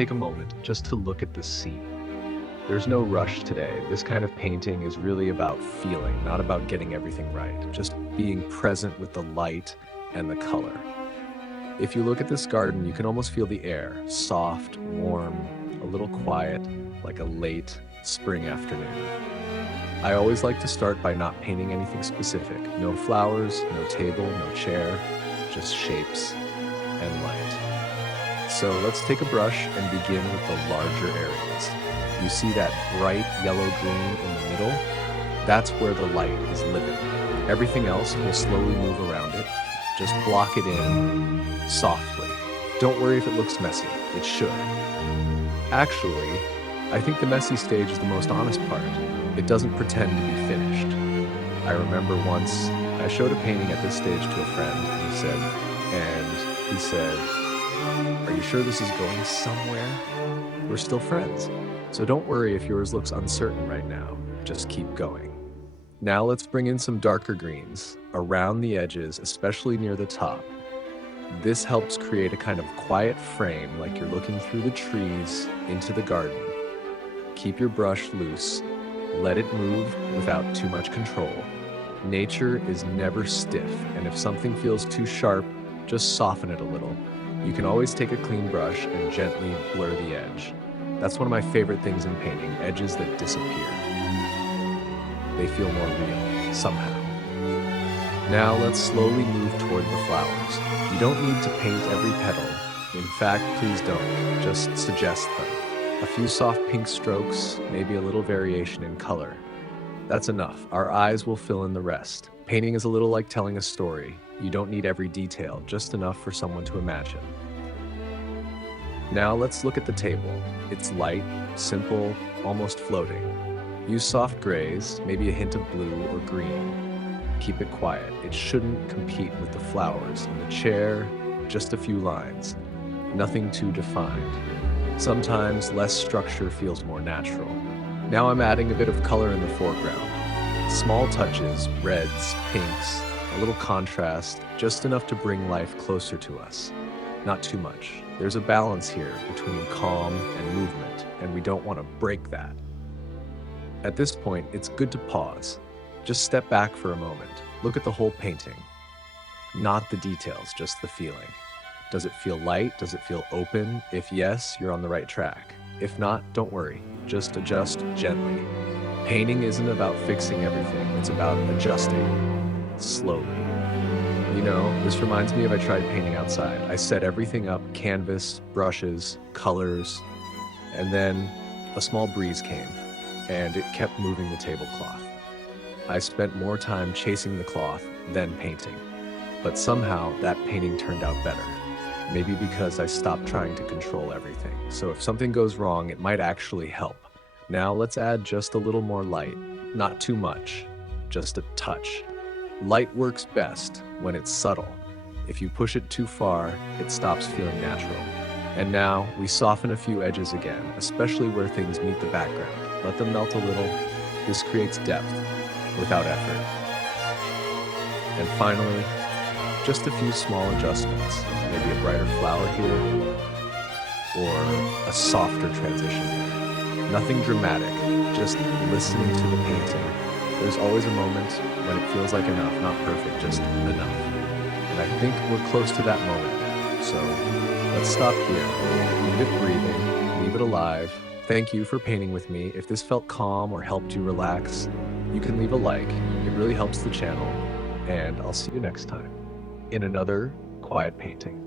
take a moment just to look at the scene. There's no rush today. This kind of painting is really about feeling, not about getting everything right. Just being present with the light and the color. If you look at this garden, you can almost feel the air, soft, warm, a little quiet, like a late spring afternoon. I always like to start by not painting anything specific. No flowers, no table, no chair, just shapes and light. So let's take a brush and begin with the larger areas. You see that bright yellow-green in the middle? That's where the light is living. Everything else will slowly move around it. Just block it in softly. Don't worry if it looks messy. It should. Actually, I think the messy stage is the most honest part. It doesn't pretend to be finished. I remember once I showed a painting at this stage to a friend, and he said, "Are you sure this is going somewhere?" We're still friends. So don't worry if yours looks uncertain right now. Just keep going. Now let's bring in some darker greens around the edges, especially near the top. This helps create a kind of quiet frame, like you're looking through the trees into the garden. Keep your brush loose. Let it move without too much control. Nature is never stiff, and if something feels too sharp, just soften it a little. You can always take a clean brush and gently blur the edge. That's one of my favorite things in painting, edges that disappear. They feel more real, somehow. Now let's slowly move toward the flowers. You don't need to paint every petal. In fact, please don't. Just suggest them. A few soft pink strokes, maybe a little variation in color. That's enough. Our eyes will fill in the rest. Painting is a little like telling a story. You don't need every detail, just enough for someone to imagine. Now let's look at the table. It's light, simple, almost floating. Use soft grays, maybe a hint of blue or green. Keep it quiet. It shouldn't compete with the flowers. In the chair, just a few lines. Nothing too defined. Sometimes less structure feels more natural. Now I'm adding a bit of color in the foreground. Small touches, reds, pinks, a little contrast, just enough to bring life closer to us. Not too much. There's a balance here between calm and movement, and we don't want to break that. At this point, it's good to pause. Just step back for a moment. Look at the whole painting. Not the details, just the feeling. Does it feel light? Does it feel open? If yes, you're on the right track. If not, don't worry. Just adjust gently. Painting isn't about fixing everything. It's about adjusting slowly. You know, this reminds me of I tried painting outside. I set everything up, canvas, brushes, colors, and then a small breeze came, and it kept moving the tablecloth. I spent more time chasing the cloth than painting, but somehow that painting turned out better. Maybe because I stopped trying to control everything. So if something goes wrong, it might actually help. Now let's add just a little more light. Not too much, just a touch. Light works best when it's subtle. If you push it too far, it stops feeling natural. And now we soften a few edges again, especially where things meet the background. Let them melt a little. This creates depth without effort. And finally, just a few small adjustments. Maybe a brighter flower here, or a softer transition there. Nothing dramatic, just listening to the painting. There's always a moment when it feels like enough, not perfect, just enough. And I think we're close to that moment now. So let's stop here. Leave it breathing, leave it alive. Thank you for painting with me. If this felt calm or helped you relax, you can leave a like. It really helps the channel. And I'll see you next time in another quiet painting.